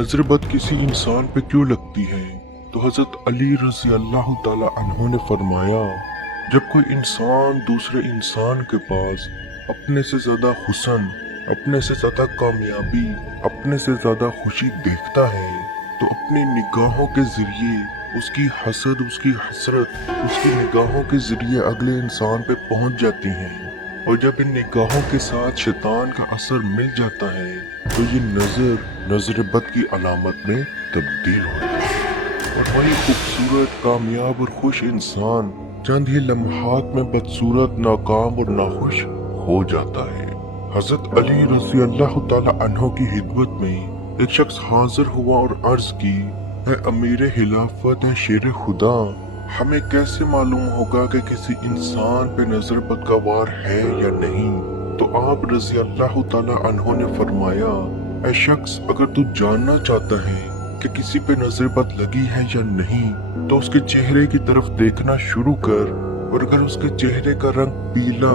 नजर बद किसी इंसान पे क्यों लगती है? तो हजरत अली रज़ी अल्लाह ताला अन्हो ने फरमाया, जब कोई इंसान दूसरे इंसान के पास अपने से ज्यादा हुस्न, अपने से ज्यादा कामयाबी, अपने से ज्यादा खुशी देखता है तो अपनी निगाहों के जरिए उसकी हसद, उसकी हसरत, उसकी निगाहों के जरिए अगले इंसान पे पहुंच जाती हैं। और जब इन निगाहों के साथ शैतान का असर मिल जाता है तो ये नजर बद की अलामत में तब्दील होता है और वही खूबसूरत, कामयाब और खुश इंसान चंद ही लम्हात में बदसूरत, नाकाम और नाखुश हो जाता है। हजरत अली रज़ी अल्लाह ताला अन्हो की खिदमत में एक शख्स हाजिर हुआ और अर्ज की, है अमीर खिलाफत, है शेर खुदा, हमें कैसे मालूम होगा कि किसी इंसान पे नजर बद का वार है या नहीं? तो आप रज़ी अल्लाह ताला अन्हो ने फरमाया, ऐ शख्स, अगर तू जानना चाहता है कि किसी पे नजर बद लगी है या नहीं तो उसके चेहरे की तरफ देखना शुरू कर, और अगर उसके चेहरे का रंग पीला,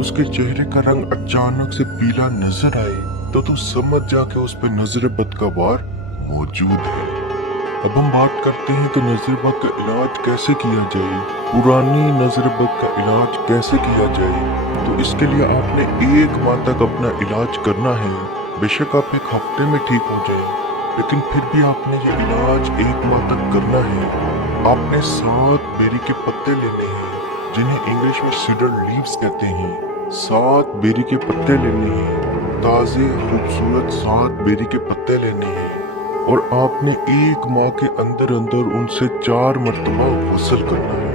उसके चेहरे का रंग अचानक से पीला नजर आए तो तू समझ जा कि उस पे नजर बद का वार मौजूद है। अब हम बात करते हैं तो नजर बद का इलाज कैसे किया जाए, पुरानी नजर बद का इलाज कैसे किया जाए। तो इसके लिए आपने 1 माह तक अपना इलाज करना है। बेशक आप 1 हफ्ते में ठीक हो जाए, लेकिन फिर भी आपने ये इलाज 1 माह तक करना है। आपने 7 बेरी के पत्ते लेने हैं, जिन्हें इंग्लिश में सीडर लीव्स कहते हैं। 7 बेरी के पत्ते लेने हैं, ताजे खूबसूरत 7 बेरी के पत्ते लेने हैं, और आपने 1 माह के अंदर अंदर उनसे 4 मरतबा गुस्ल करना है।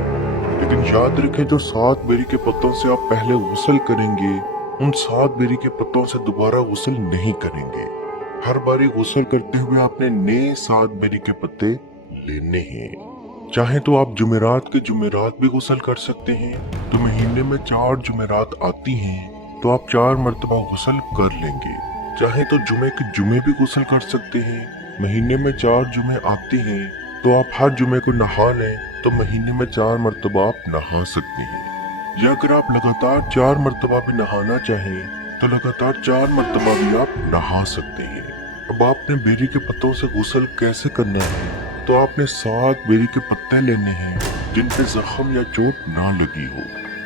लेकिन याद रखें, जो 7 बेरी के पत्तों से आप पहले गुस्ल करेंगे, उन 7 बेरी के पत्तों से दोबारा गुस्ल नहीं करेंगे। हर बारी गुस्ल करते हुए आपने नए 7 बेरी के पत्ते लेने हैं। चाहे तो आप जुमेरात के जुमेरात भी गुस्ल कर सकते हैं, तो महीने में 4 जुमेरात आती हैं तो आप 4 मरतबा गुस्ल कर लेंगे। चाहे तो जुमे के जुमे भी गुस्ल कर सकते हैं, महीने में 4 जुमे आते हैं तो आप हर जुमे को नहा लें तो महीने में 4 मरतबा आप नहा सकते हैं। या अगर आप लगातार 4 मरतबा भी नहाना चाहें तो लगातार 4 मरतबा भी आप नहा सकते हैं। अब आपने बेरी के पत्तों से गुस्ल कैसे करना है? तो आपने 7 बेरी के पत्ते लेने हैं जिन पे जख्म या चोट ना लगी हो।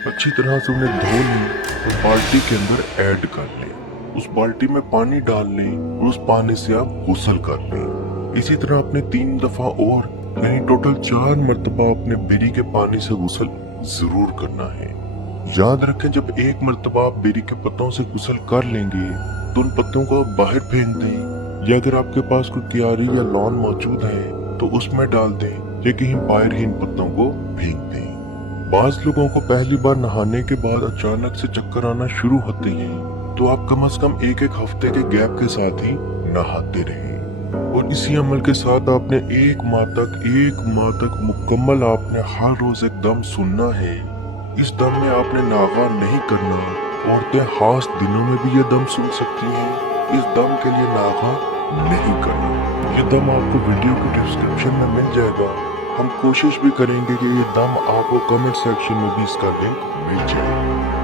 अच्छी तरह से उन्हें धो लें और बाल्टी के अंदर ऐड कर लें। उस बाल्टी में पानी डाल लें और उस पानी से आप गुस्ल कर लें। इसी तरह आपने 3 दफा और, यानी टोटल 4 मरतबा अपने बेरी के पानी से गुस्ल जरूर करना है। याद रखें, जब 1 मरतबा आप बेरी के पत्तों से गुस्ल कर लेंगे तो उन पत्तों को आप बाहर फेंक दें, या अगर आपके पास कोई क्यारी या लॉन मौजूद है तो उसमें डाल दें, या कहीं बाहर ही इन पत्तों को फेंक दें। बाज लोगों को पहली बार नहाने के बाद अचानक से चक्कर आना शुरू होते हैं, तो आप कम से कम 1 हफ्ते के गैप के साथ ही नहाते रहें। और इसी अमल के साथ आपने 1 माह तक मुकम्मल आपने हर रोज एक दम सुनना है। इस दम में आपने नागा नहीं करना। औरतें खास दिनों में भी ये दम सुन सकती हैं। इस दम के लिए नागा नहीं करना। ये दम आपको वीडियो के डिस्क्रिप्शन में मिल जाएगा। हम कोशिश भी करेंगे कि ये दम आपको कमेंट सेक्शन में भी इसका लिंक मिल जाए।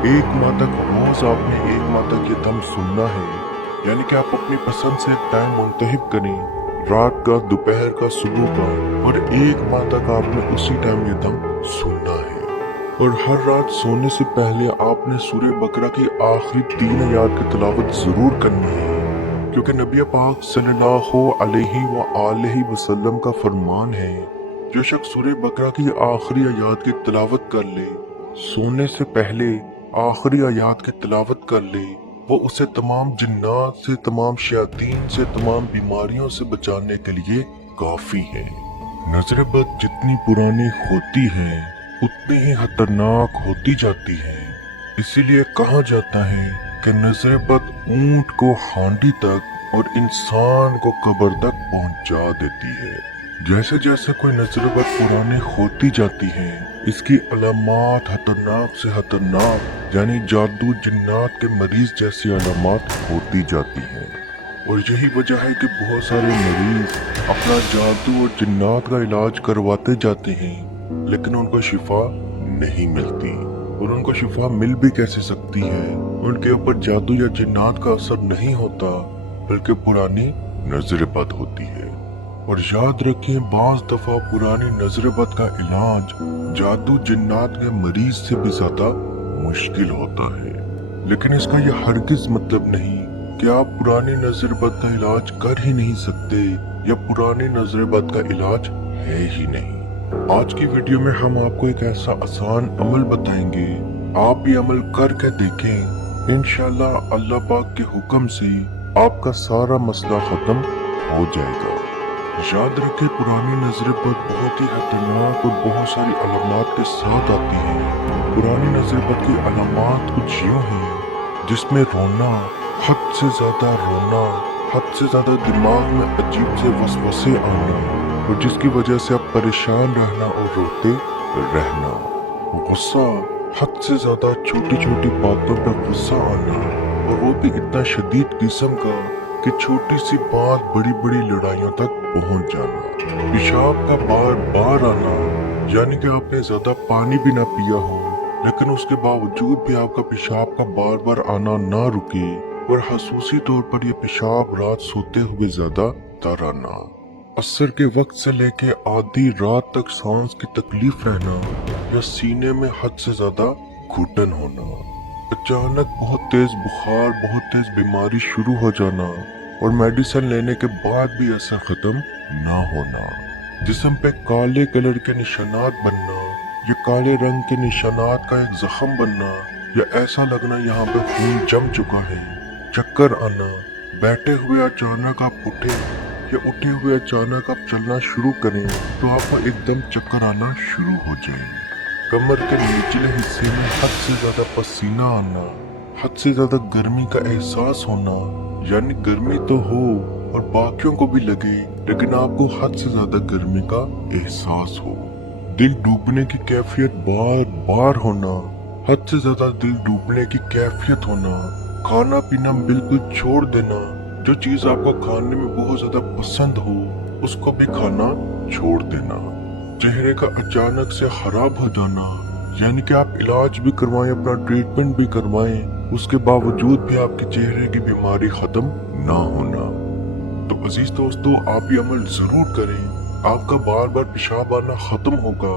1 माह तक रोज आपने 1 माह तक ये दम सुनना है, यानी कि आप अपनी पसंद से एक टाइम मुंतखब करें, रात का, दोपहर का, सुबह का, और 1 माह तक आपने उसी टाइम ये दम सुनना है। और हर रात सोने से पहले आपने सूरह बकरा की आखिरी 3 आयत की तिलावत जरूर करनी है, क्योंकि नबी पाक सल्लल्लाहु अलैहि वसल्लम का फरमान है, जो शख्स सूरह बकरा की आखिरी आयत की तिलावत कर ले, सोने से पहले आखिरी आयत की तिलावत कर ले, वो उसे तमाम जिन्नात से, तमाम शयातीन से, तमाम बीमारियों से बचाने के लिए काफी है। नजर बद जितनी पुरानी होती है उतनी ही खतरनाक होती जाती है। इसीलिए कहा जाता है कि नजर बद ऊंट को हांडी तक और इंसान को कब्र तक पहुंचा देती है। जैसे जैसे कोई नजर बद पुरानी होती जाती है, इसकी अलामात खतरनाक से खतरनाक, यानी जादू, जिन्नात के मरीज जैसी अलामात होती जाती हैं। और यही वजह है कि बहुत सारे मरीज अपना जादू और जिन्नात का इलाज करवाते जाते हैं, लेकिन उनको शिफा नहीं मिलती। और उनको शिफा मिल भी कैसे सकती है? उनके ऊपर जादू या जिन्नात का असर नहीं होता, बल्कि पुरानी نظر بد ہوتی ہے۔ اور یاد رکھیں بعض دفعہ پرانی نظر بد کا علاج جادو جنات کے مریض سے بھی زیادہ مشکل ہوتا ہے، لیکن اس کا یہ ہرگز مطلب نہیں کہ آپ پرانی نظر بد کا علاج کر ہی نہیں سکتے یا پرانی نظر بد کا علاج ہے ہی نہیں۔ آج کی ویڈیو میں ہم آپ کو ایک ایسا آسان عمل بتائیں گے، آپ یہ عمل کر کے دیکھیں، انشاءاللہ اللہ پاک کے حکم سے آپ کا سارا مسئلہ ختم ہو جائے گا۔ یاد رکھیں پرانی نظر بد بہت ہی خطرناک اور بہت ساری علامات کے ساتھ آتی ہے۔ پرانی نظر بد کی علامات کچھ یوں ہیں، جس میں رونا، حد سے زیادہ رونا، حد سے زیادہ دماغ میں عجیب سے وسوسے آنا، اور جس کی وجہ سے آپ پریشان رہنا اور روتے رہنا، غصہ، حد سے زیادہ چھوٹی چھوٹی باتوں پر غصہ آنا، اور وہ بھی اتنا شدید قسم کا کہ چھوٹی سی بات بڑی بڑی لڑائیوں تک پہنچ جانا، پیشاب کا بار بار آنا، یعنی کہ آپ نے زیادہ پانی بھی نہ پیا ہو لیکن اس کے باوجود بھی آپ کا پیشاب کا بار بار آنا نہ رکے، اور خصوصی طور پر یہ پیشاب رات سوتے ہوئے زیادہ تر آنا، عصر کے وقت سے لے کے آدھی رات تک سانس کی تکلیف رہنا، یا سینے میں حد سے زیادہ گھٹن ہونا، اچانک بہت تیز بخار، بہت تیز بیماری شروع ہو جانا، اور میڈیسن لینے کے بعد بھی اثر ختم نہ ہونا، جسم پہ کالے کلر کے نشانات بننا، یا کالے رنگ کے نشانات کا ایک زخم بننا، یا ایسا لگنا یہاں پہ خون جم چکا ہے، چکر آنا، بیٹھے ہوئے اچانک آپ اٹھے یا اٹھے ہوئے اچانک آپ چلنا شروع کریں تو آپ کو ایک دم چکر آنا شروع ہو جائے، کمر کے نچلے حصے میں حد سے زیادہ پسینہ آنا، حد سے زیادہ گرمی کا احساس ہونا، یعنی گرمی تو ہو اور باقیوں کو بھی لگے لیکن آپ کو حد سے زیادہ گرمی کا احساس ہو، دل ڈوبنے کی کیفیت بار بار ہونا، حد سے زیادہ دل ڈوبنے کی کیفیت ہونا، کھانا پینا بالکل چھوڑ دینا، جو چیز آپ کو کھانے میں بہت زیادہ پسند ہو اس کو بھی کھانا چھوڑ دینا، چہرے کا اچانک سے خراب ہو جانا، یعنی کہ آپ علاج بھی کروائیں، اپنا ٹریٹمنٹ بھی کروائیں، اس کے باوجود بھی آپ کے چہرے کی بیماری ختم نہ ہونا۔ تو عزیز دوستو، آپ یہ عمل ضرور کریں، آپ کا بار بار پیشاب آنا ختم ہوگا،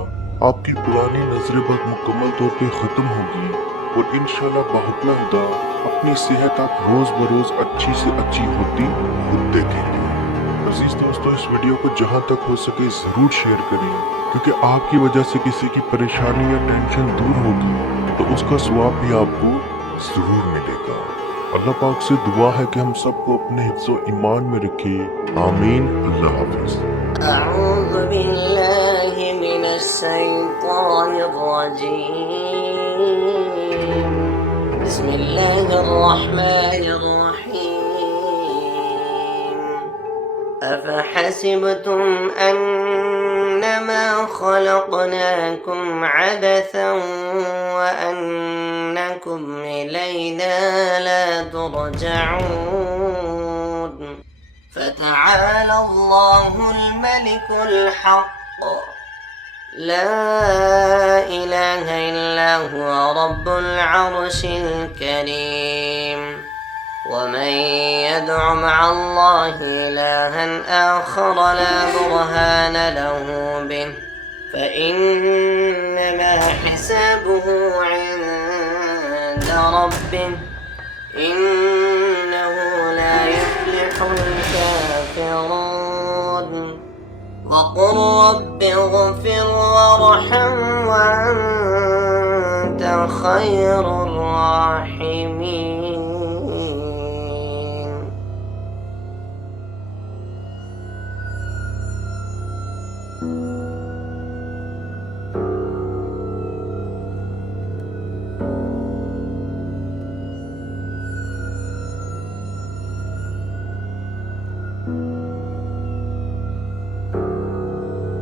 آپ کی پرانی نظر بد مکمل طور پہ ختم ہوگی، اور انشاءاللہ بحکم خدا اپنی صحت آپ روز بروز اچھی سے اچھی ہوتی خود دیکھیں گے۔ عزیز دوستو، اس ویڈیو کو جہاں تک ہو سکے ضرور شیئر کریں، کیونکہ آپ کی وجہ سے کسی کی پریشانی یا ٹینشن دور ہوگی تو اس کا ثواب بھی آپ کو ضرور ملے گا۔ اللہ پاک سے دعا ہے کہ ہم سب کو اپنے حفظ و ایمان میں رکھے، آمین۔ اللہ حافظ۔ أعوذ بالله من الشيطان الرجيم، بسم الله الرحمن الرحيم، أفحسبتم أنما خلقناكم عبثا وأنكم إلينا لا ترجعون، فتعالى الله الملك الحق، لا إله إلا هو رب العرش الكريم، ومن يدع مع الله إلها آخر لا برهان له به فإنما حسابه عند ربه، إنه لا يفلح الكافرون، وقل رب اغفر وارحم وأنت خير الراحمين.